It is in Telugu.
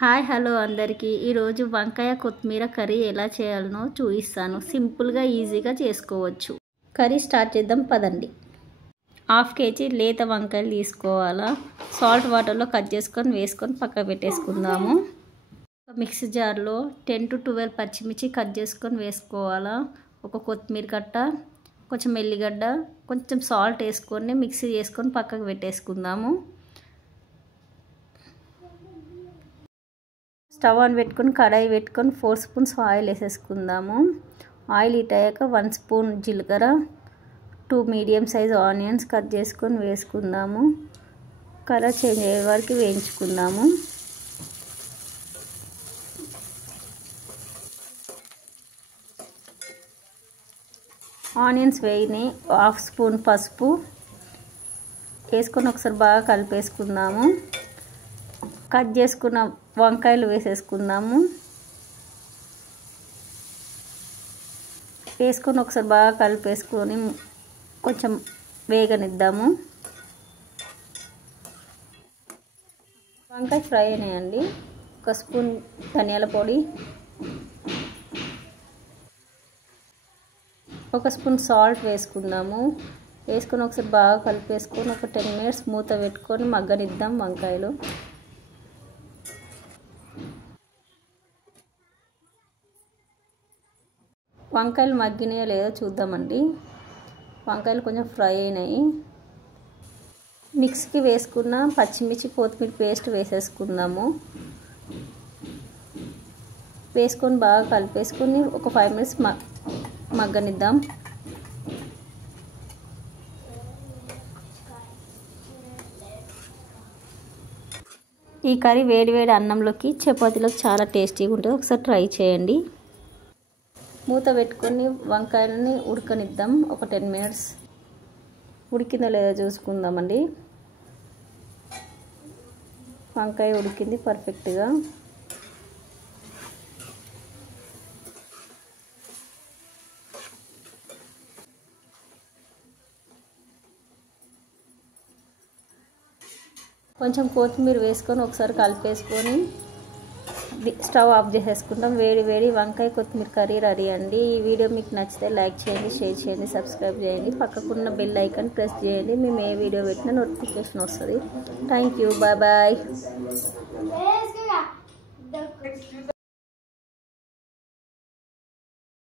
హాయ్ హలో అందరికీ ఈరోజు వంకాయ కొత్తిమీర కర్రీ ఎలా చేయాలనో చూపిస్తాను. సింపుల్గా ఈజీగా చేసుకోవచ్చు. కర్రీ స్టార్ట్ చేద్దాం పదండి. 1/2 kg లేత వంకాయలు తీసుకోవాలా. సాల్ట్ వాటర్లో కట్ చేసుకొని వేసుకొని పక్కకు పెట్టేసుకుందాము. మిక్సీ జార్లో 10 to 12 పచ్చిమిర్చి కట్ చేసుకొని వేసుకోవాలా. ఒక కొత్తిమీర కట్ట, కొంచెం ఎల్లిగడ్డ, కొంచెం సాల్ట్ వేసుకొని మిక్సీ చేసుకొని పక్కకు పెట్టేసుకుందాము. స్టవ్ ఆన్ పెట్టుకొని కడాయి పెట్టుకొని 4 స్పూన్స్ ఆయిల్ వేసేసుకుందాము. ఆయిల్ హీట్ అయ్యాక 1 స్పూన్ జీలకర్ర, 2 మీడియం సైజ్ ఆనియన్స్ కట్ చేసుకొని వేసుకుందాము. కలర్ చేంజ్ అయ్యే వరకు వేయించుకుందాము. ఆనియన్స్ వేయిని 1/2 స్పూన్ పసుపు వేసుకొని ఒకసారి బాగా కలిపేసుకుందాము. కట్ చేసుకున్న వంకాయలు వేసేసుకుందాము. వేసుకొని ఒకసారి బాగా కలిపేసుకొని కొంచెం వేగనిద్దాము. వంకాయ ఫ్రై అయినాయండి. 1 స్పూన్ ధనియాల పొడి, 1 స్పూన్ సాల్ట్ వేసుకుందాము. వేసుకొని ఒకసారి బాగా కలిపేసుకొని ఒక 10 minutes మూత పెట్టుకొని మగ్గనిద్దాం వంకాయలు. వంకాయలు మగ్గినాయో లేదో చూద్దామండి. వంకాయలు కొంచెం ఫ్రై అయినాయి. మిక్సీకి వేసుకున్న పచ్చిమిర్చి కొత్తిమీర పేస్ట్ వేసేసుకుందాము. వేసుకొని బాగా కలిపేసుకొని ఒక 5 minutes మగ్గనిద్దాం. ఈ కర్రీ వేడి వేడి అన్నంలోకి చపాతీలోకి చాలా టేస్టీగా ఉంటుంది. ఒకసారి ట్రై చేయండి. మూత పెట్టుకొని వంకాయలని ఉడకనిద్దాం. ఒక 10 minutes ఉడికిందో లేదో చూసుకుందామండి. వంకాయ ఉడికింది పర్ఫెక్ట్గా. కొంచెం కొత్తిమీర వేసుకొని ఒకసారి కలిపేసుకొని స్టవ్ ఆఫ్ చేసేసుకుంటాం. వేడి వేడి వంకాయ కొత్తిమీర కర్రీ రెడీ అండి. ఈ వీడియో మీకు నచ్చితే లైక్ చేయండి, షేర్ చేయండి, సబ్స్క్రైబ్ చేయండి. పక్కకున్న బెల్ ఐకాన్ ప్రెస్ చేయండి. మేము ఏ వీడియో పెట్టినా నోటిఫికేషన్ వస్తుంది. Thank you. Bye bye.